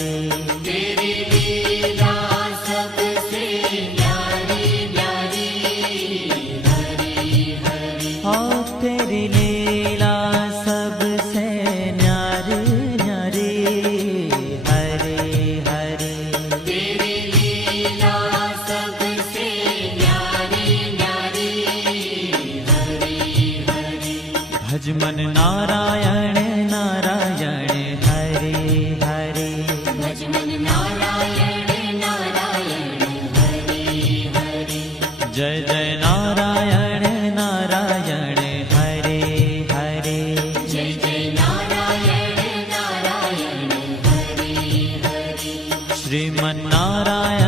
हरे। तेरी लीला सबसे न्यारी न्यारी, हरि हरि। ओ तेरी लीला सबसे न्यारी न्यारी, हरे हरे। तेरी लीला सबसे न्यारी न्यारी, हरि हरि। भज मन नारायण नारायण, हरे हरे। भज मन नारायण नारायण, हरि हरि। जय जय नारायण नारायण, हरे हरे। जय जय नारायण नारायण, हरि हरि। श्रीमन नारायण